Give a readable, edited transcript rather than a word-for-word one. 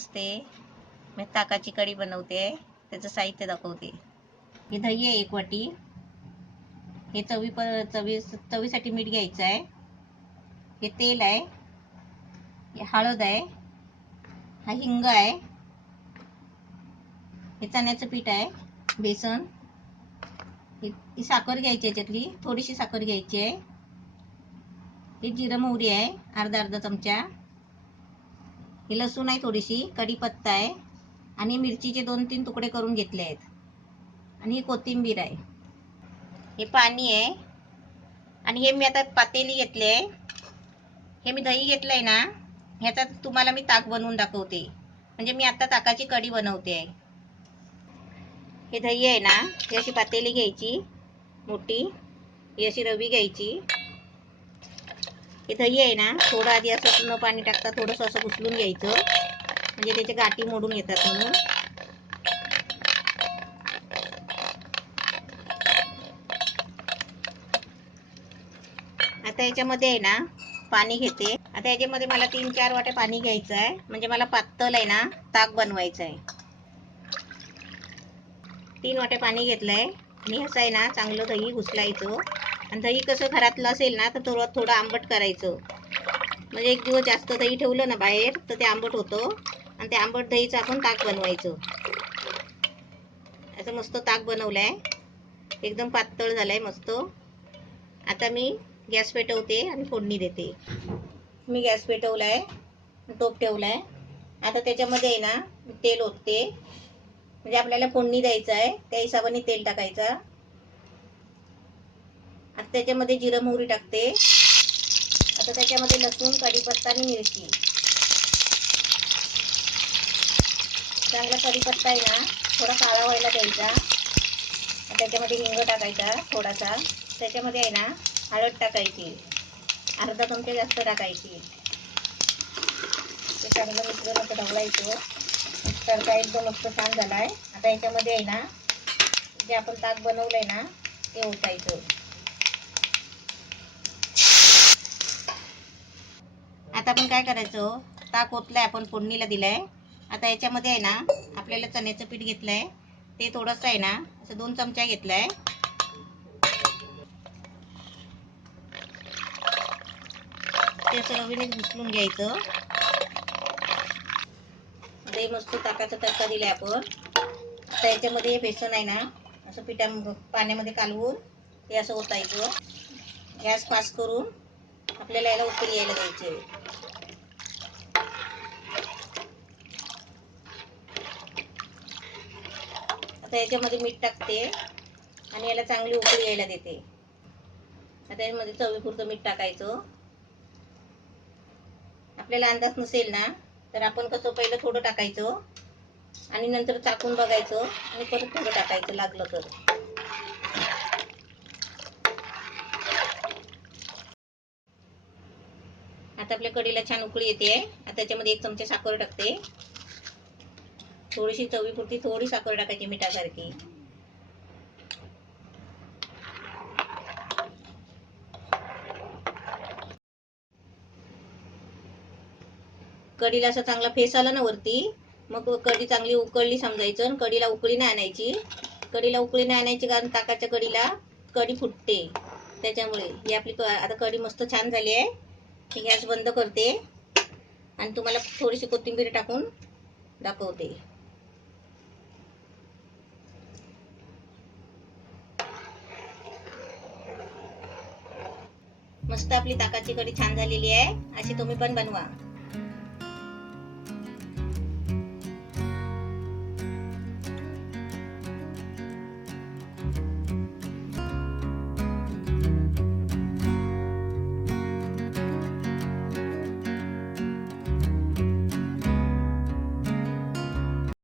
नमस्ते. मी ताकाची कढी बनवते. त्याचं साहित्य दाखवते. हे दही आहे 1 वाटी. हे चवीसाठी मीठ घ्यायचं आहे. हे तेल आहे. हे हळद आहे. हा हिंग आहे. हे चण्याचं पीठ आहे. बेसन. ही साखर घ्यायची, याच्यातली थोडीशी साखर घ्यायची आहे. हे जिरं मोहरी आहे अर्धा चमचा. हे लसूण आहे थोडीशी, कढीपत्ता आहे आणि मिरचीचे 2-3 तुकडे करून घेतले आहेत. आणि ही कोथिंबीर आहे. हे पाणी आहे. आणि हे मी आता पातेली घेतली आहे. हे मी दही घेतलंय ना, ह्याचा तुम्हाला मी ताक बनवून दाखवते. म्हणजे मी आता ताकाची कढी बनवते आहे. हे दही आहे ना, ही अशी पातेली घ्यायची मोठी. ही अशी रवी घ्यायची. हे दही आहे ना, थोडं आधी असं न पाणी टाकता थोडंसं असं उचलून घ्यायचं, म्हणजे त्याचे गाठी मोडून येतात म्हणून. आता याच्यामध्ये आहे ना पाणी घेते. आता याच्यामध्ये मला 3-4 वाट्या पाणी घ्यायचं आहे, म्हणजे मला पातळ आहे ना ताक बनवायचं आहे. 3 वाट्या पाणी घेतलंय आणि असं आहे ना चांगलं दही घुसलायचं. आणि दही कसं घरातलं असेल ना तर थोडं आंबट करायचं. म्हणजे एक दिवस जास्त दही ठेवलं ना बाहेर तर ते आंबट होतं, आणि ते आंबट दहीचं आपण ताक बनवायचं. असं मस्त ताक बनवलंय, एकदम पातळ झालंय मस्त. आता मी गॅस पेटवते आणि फोडणी देते. मी गॅस पेटवलाय, टोप ठेवलाय. आता त्याच्यामध्ये आहे ना तेल ओतते, म्हणजे आपल्याला फोडणी द्यायचं आहे त्या हिशोबाने तेल टाकायचा. आता त्याच्यामध्ये जिरं मोहरी टाकते. आता त्याच्यामध्ये लसूण, कढीपत्ता आणि मिरची. चांगला कढीपत्ता आहे ना थोडा काळा व्हायला द्यायचा. त्याच्यामध्ये हिंग टाकायचा थोडासा. त्याच्यामध्ये आहे ना हळद टाकायची, अर्धा चमचा जास्त टाकायची. ते चांगलं मिश्रण असं ढवळायचं. तडका एकदम मस्त छान झालाय. आता याच्यामध्ये आहे ना जे आपण ताक बनवलंय ना ते ओतायचं. आता आपण काय करायचं, ताक ओतलाय आपण, फोडणीला दिलाय. आता याच्यामध्ये आहे ना आपल्याला चण्याचं पीठ घेतलंय, ते थोडंसं आहे ना असं 2 चमचा घेतलाय. ते असं रवीने घुसळून घ्यायचं. आता हे मस्त ताकाचा तडका दिलाय आपण. आता याच्यामध्ये बेसन आहे ना असं पाण्यामध्ये कालवून ते असं ओतायचं. गॅस फास्ट करून आपल्याला याला उकळी यायला द्यायची. आता याच्यामध्ये मीठ टाकते आणि याला चांगली उकळी यायला देते. आता यामध्ये चवीपुरतं मीठ टाकायचं. आपल्याला अंदाज नसेल ना तर आपण कसं पहिलं थोडं टाकायचं आणि नंतर चाकून बघायचं आणि परत थोडं टाकायचं लागलं तर. आता आपल्या कढीला छान उकळी येते. आता त्याच्यामध्ये 1 चमचा साखर टाकते. थोडीशी चवीपुरती थोडी साखर टाकायची मिठासारखी. कढीला असं चांगला फेस आला ना वरती, मग कढी चांगली उकळली समजायचं. आणि कढीला उकळी नाही आणायची. कढीला उकळी नाही आणायची कारण ताकाच्या कढीला कढी फुटते. त्याच्यामुळे ही आपली आता कढी मस्त छान झाली आहे. ही गॅस बंद करते आणि तुम्हाला थोडीशी कोथिंबीर टाकून दाखवते. मस्त आपली ताकाची कढी छान झालेली आहे. अशी तुम्ही पण बनवा.